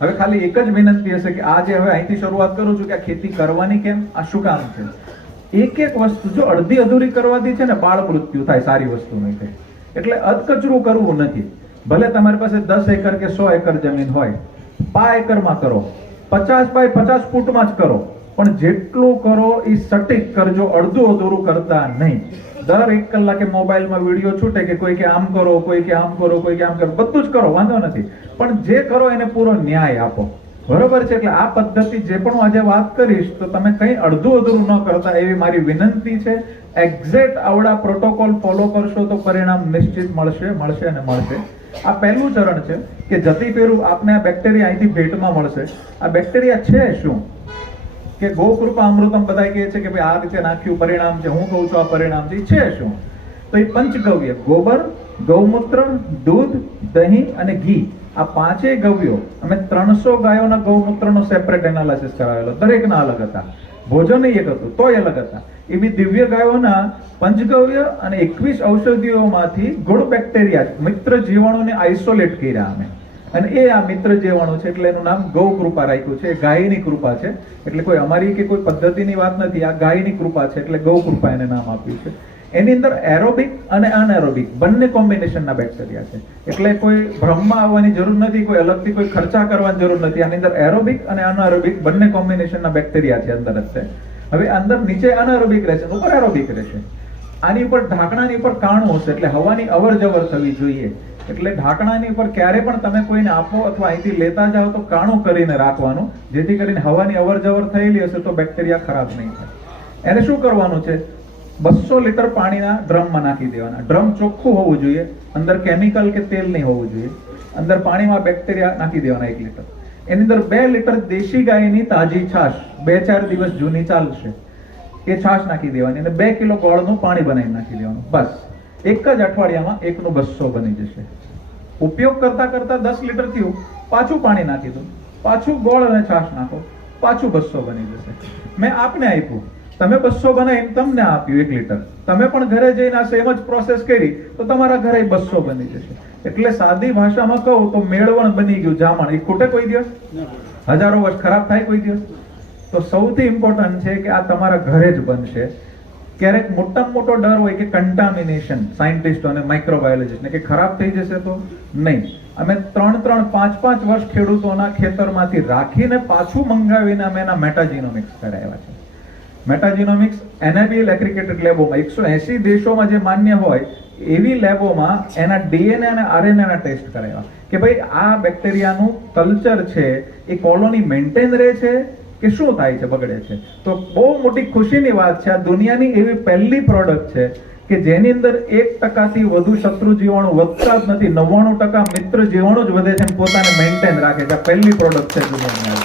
હવે ખાલી એક જ વિનંતી હશે કે આજે હવે અહીંથી શરૂઆત કરું છું કે આ ખેતી કરવાની કેમ, આ શું કામ છે. એક એક વસ્તુ જો અડધી અધૂરી કરવાથી છે ને બાળ મૃત્યુ થાય, સારી વસ્તુ નહીં થાય. એટલે અધકચરું કરવું નથી. ભલે તમારી પાસે 10 એકર કે 100 એકર જમીન હોય, 5 એકરમાં કરો, 50 બાય 50 ફૂટમાં જ કરો, પણ જેટલું કરો એ સટીક કરજો, અડધું અધૂરું કરતા નહીં. દર 1 કલાકે મોબાઈલમાં વિડીયો છૂટે કે કોઈ કે આમ કરો, કોઈ કે આમ કરો, કોઈ કે આમ કરો, બધું જ કરો, વાંધો નથી, પણ જે કરો એને પૂરો ન્યાય આપો. બરોબર છે. એટલે આ પદ્ધતિ જે પણ હું આજે વાત કરીશ તો તમે કંઈ અડધું અધૂરું ન કરતા એવી મારી વિનંતી છે. એક્ઝેક્ટ આવડા પ્રોટોકોલ ફોલો કરશો તો પરિણામ નિશ્ચિત મળશે, મળશે અને મળશે. આ પહેલું ચરણ છે કે જતી પેરું આપને આ બેક્ટેરિયા અહીંથી ભેટમાં મળશે. આ બેક્ટેરિયા છે શું કે ગોકૃપા અમૃતમ બધા કહે છે કે ભાઈ આ રીતે નાખ્યું પરિણામ છે, હું કહું છું આ પરિણામ છે શું? તો એ પંચગવ્ય, ગોબર, ગૌમૂત્ર, દૂધ, દહીં અને ઘી, આ પાંચેય ગવ્યો અમે 300 ગાયોના ગૌમૂત્રનો સેપરેટ એનાલિસિસ કરાવેલો, દરેકના અલગ હતા, ભોજન એક હતું તોય અલગ હતા. એવી દિવ્ય ગાયોના પંચગવ્ય અને 21 ઔષધિઓમાંથી ગુડ બેક્ટેરિયા મિત્ર જીવાણુને આઇસોલેટ કર્યા અમે, અને એ આ મિત્ર જીવાણુ છે એટલે એનું નામ ગૌ કૃપા રાખ્યું છે. ગાયની કૃપા છે, એટલે કોઈ અમારી કે કોઈ પદ્ધતિની વાત નથી, આ ગાયની કૃપા છે એટલે ગૌ કૃપા એને નામ આપ્યું છે. એની અંદર એરોબિક અને અનએરોબિક બંને કોમ્બિનેશનના બેક્ટેરિયા છે, એટલે કોઈ ભ્રમમાં આવવાની જરૂર નથી, કોઈ અલગથી કોઈ ખર્ચા કરવાની જરૂર નથી. આની અંદર એરોબિક અને અનએરોબિક બંને કોમ્બિનેશનના બેક્ટેરિયા છે અંદર જ છે. હવે અંદર નીચે અનએરોબિક રહેશે, ઉપર એરોબિક રહેશે. આની ઉપર ઢાંકણાની ઉપર કાણું હશે એટલે હવાની અવર જવર થવી જોઈએ. એટલે ઢાંકણાની ઉપર ક્યારે પણ તમે કોઈને આપો અથવા અહીંથી લેતા જાઓ તો કાણું કરીને રાખવાનું, જેથી કરીને હવાની અવર જવર થયેલી હશે તો બેક્ટેરિયા ખરાબ નહીં થાય. એને શું કરવાનું છે, 200 લીટર પાણીના ડ્રમમાં નાખી દેવાના. ડ્રમ ચોખ્ખું હોવું જોઈએ, અંદર કેમિકલ કે તેલ નહીં હોવું જોઈએ. અંદર પાણીમાં બેક્ટેરિયા નાખી દેવાના 1 લીટર. એની અંદર 2 લીટર દેશી ગાયની તાજી છાશ 2-4 દિવસ જૂની ચાલશે, એ છાશ નાખી દેવાની અને 2 કિલો ગોળનું પાણી બનાવી નાખી દેવાનું. બસ એક જ અઠવાડિયામાં 1 નું 200 બની જશે. ઉપયોગ કરતા કરતા 10 લીટર થયું, પાછું પાણી નાખી દો, પાછું ગોળ અને છાશ નાખો, પાછું 200 બની જશે. મેં આપને આપ્યું, તમે 200 બનાવીને તમને આપ્યું 1 લીટર, તમે પણ ઘરે જઈને આ સેમ જ પ્રોસેસ કરી તો તમારા ઘરે 200 બની જશે. એટલે સાદી ભાષામાં કહું તો મેળવણ બની ગયું જામણ. એ ખૂટે કોઈ દિવસ? હજારો વર્ષ ખરાબ થાય કોઈ દિવસ? તો સૌથી ઇમ્પોર્ટન્ટ છે કે આ તમારા ઘરે જ બનશે. ક્યારેક મોટામાં મોટો ડર હોય કે કન્ટામિનેશન, સાયન્ટિસ્ટો અને માઇક્રોબાયોલોજીસ્ટને કે ખરાબ થઈ જશે તો નહીં. અમે 3-3, 5-5 વર્ષ ખેડૂતોના ખેતરમાંથી રાખીને પાછું મંગાવીને અમે એના મેટાજીનોમિક્સ કરાવ્યા છે. મેટાજીનોમિક્સ એનેબિયલ એગ્રીગેટેડ લેબોમાં 180 દેશોમાં જે માન્ય હોય એવી લેબોમાં એના ડીએનએ અને આરએનએના ટેસ્ટ કરાવ્યા કે ભાઈ આ બેક્ટેરિયાનું કલ્ચર છે એ કોલોની મેન્ટેન રહે છે કે શું થાય છે, બગડે છે. તો બહુ મોટી ખુશીની વાત છે, આ દુનિયાની એવી પહેલી પ્રોડક્ટ છે કે જેની અંદર 1% વધુ શત્રુ જીવાણુ વધતા જ નથી, 99% મિત્ર જીવાણુ જ વધે છે અને પોતાને મેન્ટેન રાખે છે. આ પહેલી પ્રોડક્ટ છે દુનિયાની.